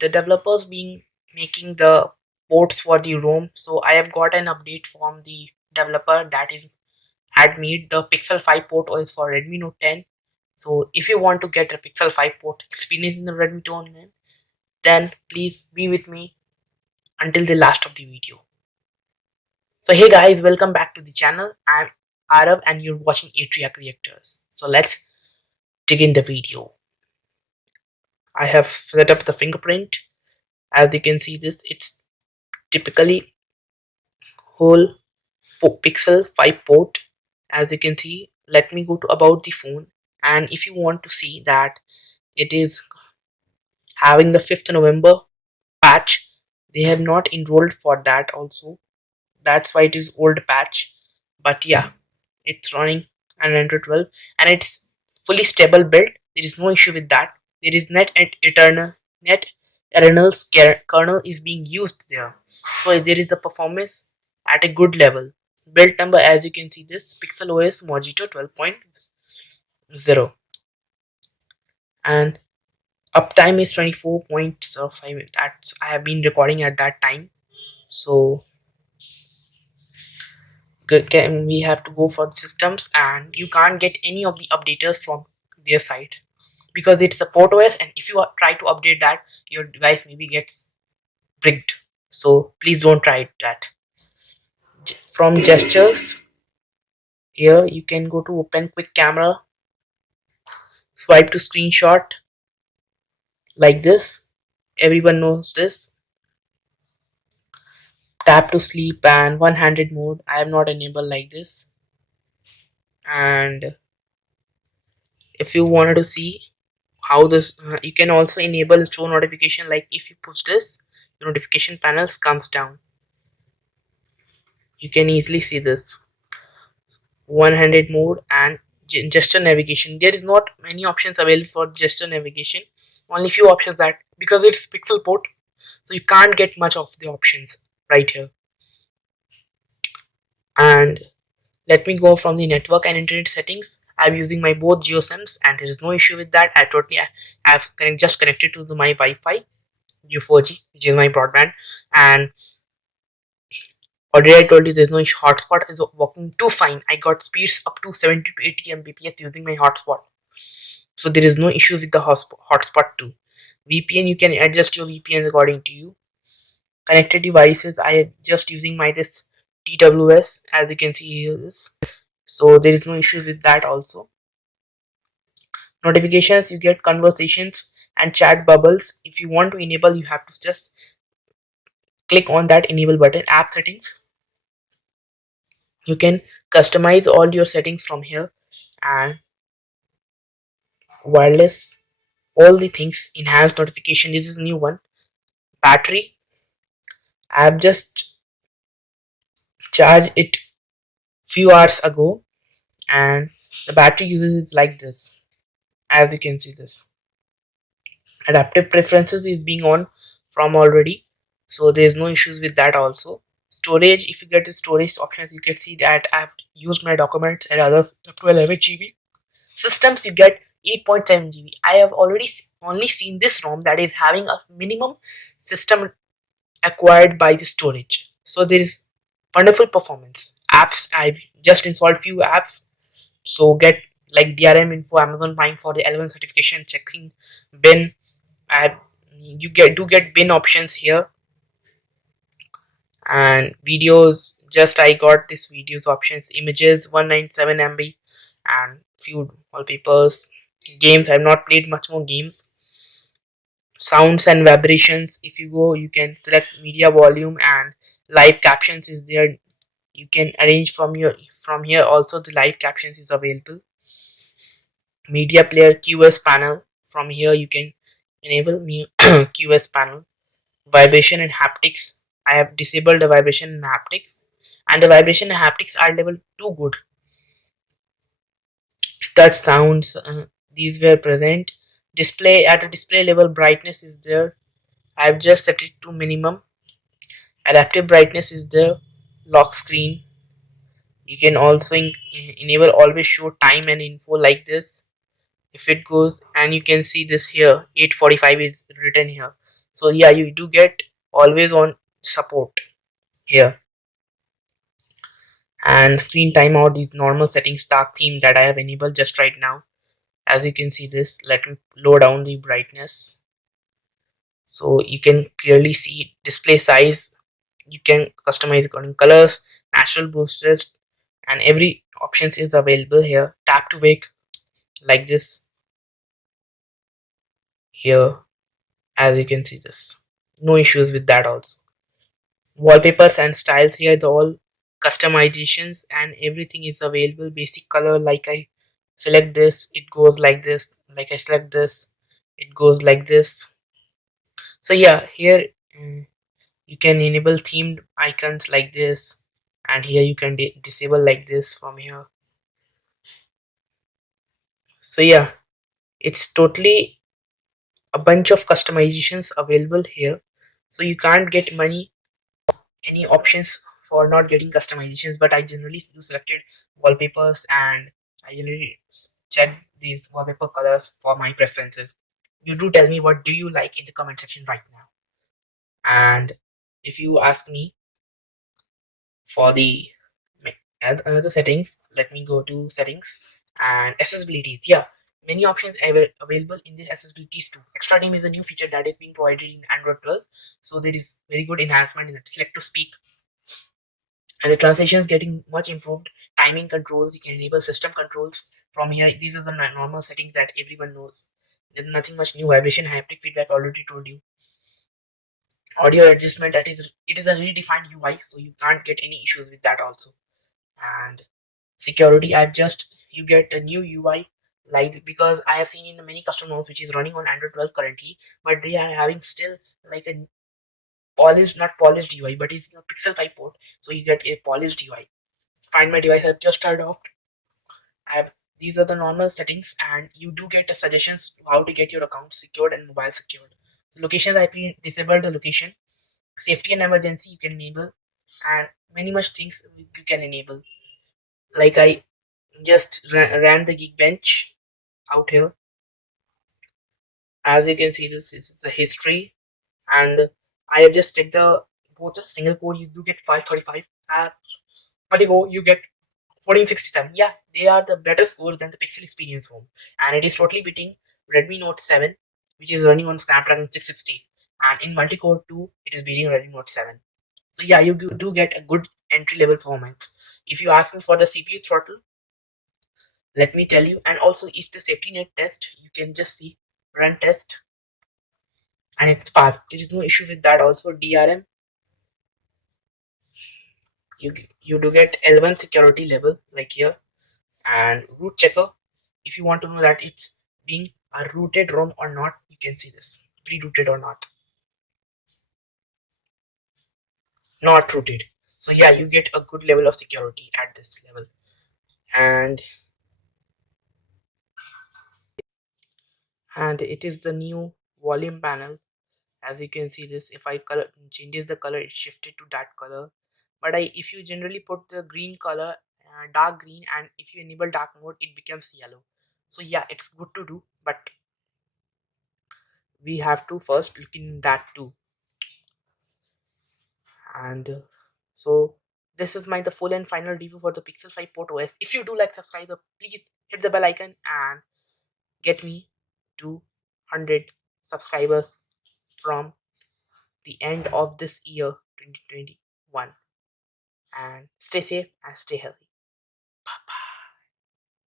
the developers being making the ports for the ROM. So I have got an update from the developer that is had made the Pixel 5 port OS for Redmi Note 10. So if you want to get a Pixel 5 port experience in the Redmi Note 10, then please be with me until the last of the video. So hey guys, welcome back to the channel. I'm Arav and you're watching Atreya Reactors. So let's dig in the video. I have set up the fingerprint. As you can see this, it's typically whole Pixel 5 port. As you can see, let me go to about the phone, and if you want to see that it is having the 5th November patch, they have not enrolled for that also. That's why it is old patch. But yeah, it's running on Android 12 and it's fully stable build. There is no issue with that. There is net eternal's kernel is being used there, so there is the performance at a good level. Build number, as you can see, this Pixel OS Mojito 12.0, and uptime is 24.05. That's I have been recording at that time. So we have to go for the systems, and you can't get any of the updaters from their site because it's a port OS, and if you try to update that, your device maybe gets bricked. So please don't try that. From gestures, here you can go to open quick camera, swipe to screenshot like this. Everyone knows this. Tap to sleep and one-handed mode. I have not enabled like this. And if you wanted to see how this, you can also enable show notification. Like if you push this, your notification panels comes down. You can easily see this one-handed mode and gesture navigation. There is not many options available for gesture navigation, only few options, that because it's pixel port, so you can't get much of the options right here. And let me go from the network and internet settings. I'm using my both GeoSIMs and there is no issue with that. I've just connected to my Wi-Fi Geo4G, which is my broadband, and already I told you there's no issue. Hotspot is working too fine. I got speeds up to 70 to 80 Mbps using my hotspot. So there is no issue with the hotspot too. VPN, you can adjust your VPN according to you. Connected devices, I am just using my this TWS, as you can see here. So there is no issue with that also. Notifications, you get conversations and chat bubbles. If you want to enable, you have to just click on that enable button. App settings, you can customize all your settings from here, and wireless, all the things, enhanced notification, this is new one. Battery, I have just charged it few hours ago, and the battery uses is like this, as you can see this. Adaptive preferences is being on from already, so there's no issues with that also. Storage, if you get the storage options, you can see that I've used my documents and others up to 11 GB. Systems, you get 8.7 GB. I have already only seen this ROM that is having a minimum system acquired by the storage, so there is wonderful performance. Apps, I've just installed few apps, so get like DRM info, Amazon Prime for the L1 certification, checking bin. You get bin options here, and videos, just I got this videos options, images 197 MB, and few wallpapers. Games, I have not played much more games. Sounds and vibrations, if you go, you can select media volume, and live captions is there. You can arrange from here also, the live captions is available. Media player, QS panel, from here you can enable QS panel. Vibration and haptics, I have disabled the vibration and haptics, and the vibration and haptics are level 2 good. Touch sounds, these were present. Display, at a display level, brightness is there. I have just set it to minimum. Adaptive brightness is there. Lock screen, you can also enable always show time and info like this. If it goes, and you can see this here, 8:45 is written here. So yeah, you do get always on support here. And screen timeout, these normal settings dark theme that I have enabled just right now. As you can see this, let me lower down the brightness. So you can clearly see display size. You can customize according colors, natural boosters, and every options is available here. Tap to wake like this here, as you can see this. No issues with that also. Wallpapers and styles here, the all customizations and everything is available. Basic color, like I select this, it goes like this. Like I select this, it goes like this. So yeah, here you can enable themed icons like this, and here you can disable like this from here. So yeah, it's totally a bunch of customizations available here. So you can't get money any options for not getting customizations, but I generally do selected wallpapers, and I generally check these wallpaper colors for my preferences. You do tell me what do you like in the comment section right now. And if you ask me for the add another settings, let me go to settings and accessibilities. Yeah, many options available in the accessibilities too. Extra name is a new feature that is being provided in Android 12, so there is very good enhancement in it. Select to speak, and the translation is getting much improved. Timing controls, you can enable system controls from here. These are the normal settings that everyone knows. There's nothing much new. Vibration, haptic feedback, already told you. Audio adjustment, that is, it is a redefined UI, so you can't get any issues with that also. And security, I've just, you get a new UI, like, because I have seen in the many customers which is running on Android 12 currently, but they are having still like a polished, not polished UI, but it's a Pixel 5 port, so you get a polished UI. Find my device, I've just turned off. I have, these are the normal settings, and you do get the suggestions to how to get your account secured and mobile secured. So locations, I disabled the location. Safety and emergency, you can enable, and many much things you can enable. Like I just ran the Geekbench out here. As you can see, this is the history, and I have just checked the both the single core. You do get 535. Multi-core you get 1467. Yeah, they are the better scores than the Pixel Experience Home, and it is totally beating Redmi Note 7, which is running on Snapdragon 660, and in multi-core 2, it is beating Redmi Note 7. So yeah, you do get a good entry level performance. If you ask me for the CPU throttle, let me tell you. And also, if the safety net test, you can just see run test, and it's passed. There is no issue with that. Also DRM, you do get L1 security level like here, and root checker. If you want to know that it's being a rooted ROM or not, you can see this pre-rooted or not rooted. So yeah, you get a good level of security at this level. And it is the new volume panel. As you can see this, if I color changes the color, it shifted to that color. But if you generally put the green color, dark green, and if you enable dark mode, it becomes yellow. So yeah, it's good to do, but we have to first look in that too. And so this is my the full and final review for the Pixel 5 Port OS. If you do like subscribe, please hit the bell icon and get me to 100 subscribers from the end of this year 2021. And stay safe and stay healthy.